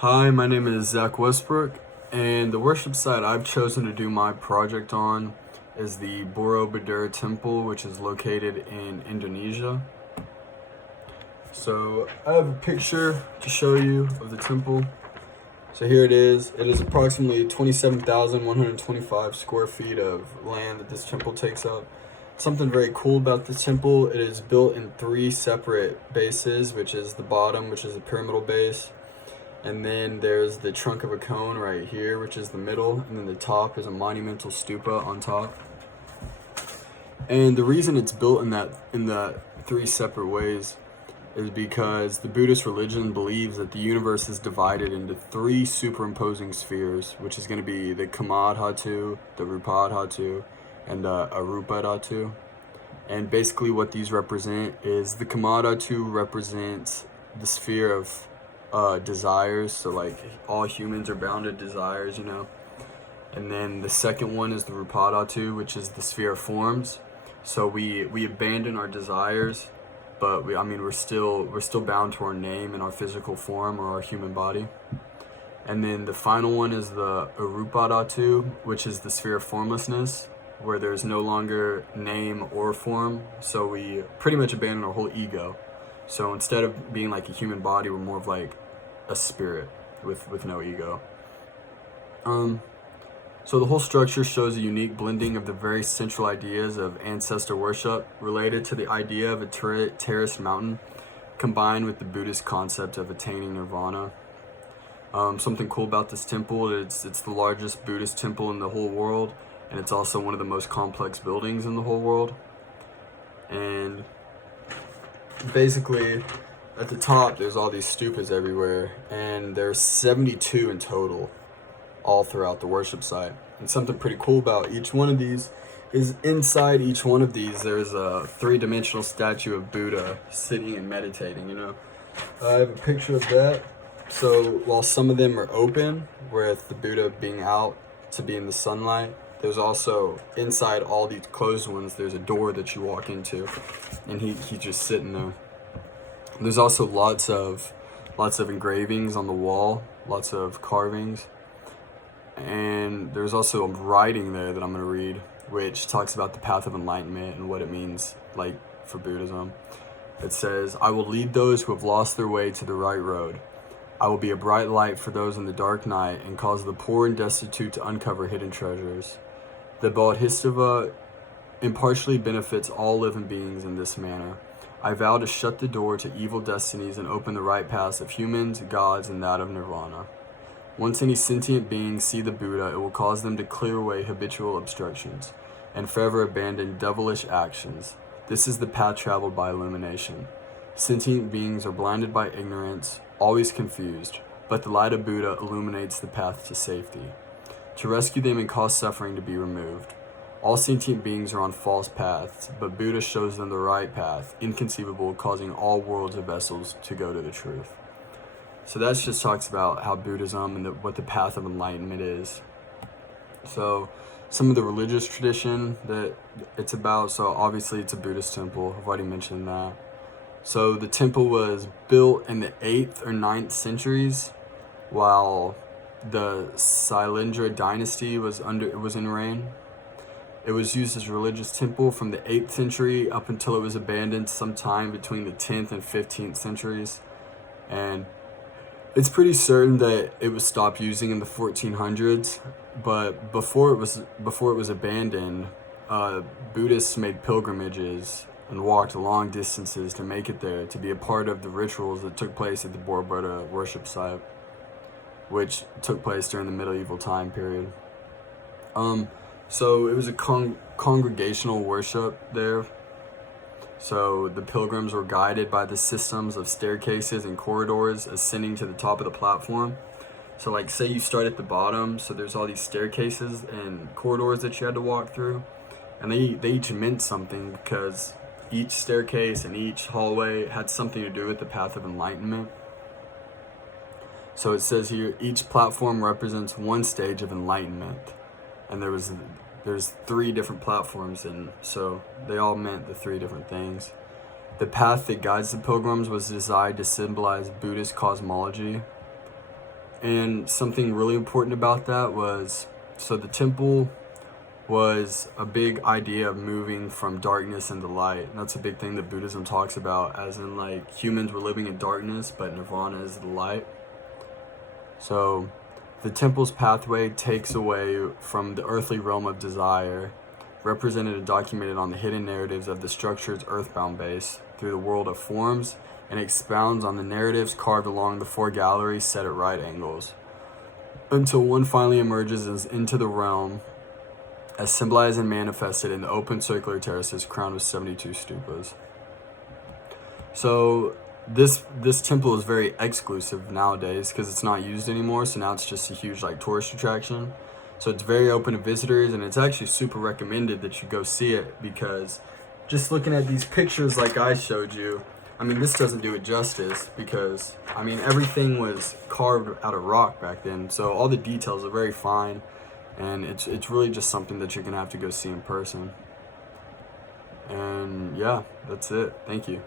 Hi, my name is Zach Westbrook, and the worship site I've chosen to do my project on is the Borobudur Temple, which is located in Indonesia. So I have a picture to show you of the temple. So here it is. It is approximately 27,125 square feet of land that this temple takes up. Something very cool about this temple, it is built in three separate bases, which is the bottom, which is the pyramidal base. And then there's the trunk of a cone right here, which is the middle, and then the top is a monumental stupa on top. And the reason it's built in the three separate ways is because the Buddhist religion believes that the universe is divided into three superimposing spheres, which is going to be the Kamadhatu, the Rupadhatu, and Arupadhatu. And basically what these represent is the Kamadhatu represents the sphere of desires, so like all humans are bound to desires, and then the second one is the Rupadhatu, which is the sphere of forms. So we abandon our desires, but we're still bound to our name and our physical form or our human body. And then the final one is the Arupadhatu, which is the sphere of formlessness, where there's no longer name or form, so we pretty much abandon our whole ego. So instead of being like a human body, we're more of like a spirit with no ego. So the whole structure shows a unique blending of the very central ideas of ancestor worship related to the idea of a terraced mountain, combined with the Buddhist concept of attaining nirvana. Something cool about this temple is it's the largest Buddhist temple in the whole world, and it's also one of the most complex buildings in the whole world. And basically, at the top, there's all these stupas everywhere, and there's 72 in total, all throughout the worship site. And something pretty cool about each one of these is inside each one of these, there's a three-dimensional statue of Buddha sitting and meditating, I have a picture of that. So while some of them are open, with the Buddha being out to be in the sunlight, there's also, inside all these closed ones, there's a door that you walk into, and he's just sitting there. There's also lots of engravings on the wall, lots of carvings. And there's also a writing there that I'm going to read, which talks about the path of enlightenment and what it means, like, for Buddhism. It says, "I will lead those who have lost their way to the right road. I will be a bright light for those in the dark night and cause the poor and destitute to uncover hidden treasures. The Bodhisattva impartially benefits all living beings in this manner. I vow to shut the door to evil destinies and open the right paths of humans, gods, and that of nirvana. Once any sentient beings see the Buddha, it will cause them to clear away habitual obstructions and forever abandon devilish actions. This is the path traveled by illumination. Sentient beings are blinded by ignorance, always confused, but the light of Buddha illuminates the path to safety. To rescue them and cause suffering to be removed. All sentient beings are on false paths, but Buddha shows them the right path, inconceivable, causing all worlds of vessels to go to the truth." So that just talks about how Buddhism and what the path of enlightenment is. So some of the religious tradition that it's about, so obviously it's a Buddhist temple, I've already mentioned that. So the temple was built in the 8th or 9th centuries, while the Sailendra dynasty was in reign. It was used as a religious temple from the 8th century up until it was abandoned sometime between the 10th and 15th centuries. And it's pretty certain that it was stopped using in the 1400s, but before it was abandoned, Buddhists made pilgrimages and walked long distances to make it there, to be a part of the rituals that took place at the Borobudur worship site, which took place during the medieval time period. So it was a congregational worship there. So the pilgrims were guided by the systems of staircases and corridors ascending to the top of the platform. So like, say you start at the bottom, so there's all these staircases and corridors that you had to walk through, and they each meant something, because each staircase and each hallway had something to do with the path of enlightenment. So it says here, each platform represents one stage of enlightenment, and there's 3 different platforms, and so they all meant the 3 different things. The path that guides the pilgrims was designed to symbolize Buddhist cosmology, And something really important about that was, so the temple was a big idea of moving from darkness into light. And that's a big thing that Buddhism talks about, as in like humans were living in darkness, but nirvana is the light. So the temple's pathway takes away from the earthly realm of desire, represented and documented on the hidden narratives of the structure's earthbound base through the world of forms, and expounds on the narratives carved along the four galleries set at right angles, until one finally emerges into the realm as symbolized and manifested in the open circular terraces crowned with 72 stupas. So this temple is very exclusive nowadays because it's not used anymore, so now it's just a huge like tourist attraction. So it's very open to visitors, and it's actually super recommended that you go see it, because just looking at these pictures like I showed you, I mean, this doesn't do it justice, because I mean everything was carved out of rock back then, so all the details are very fine, and it's really just something that you're gonna have to go see in person. And yeah, that's it. Thank you.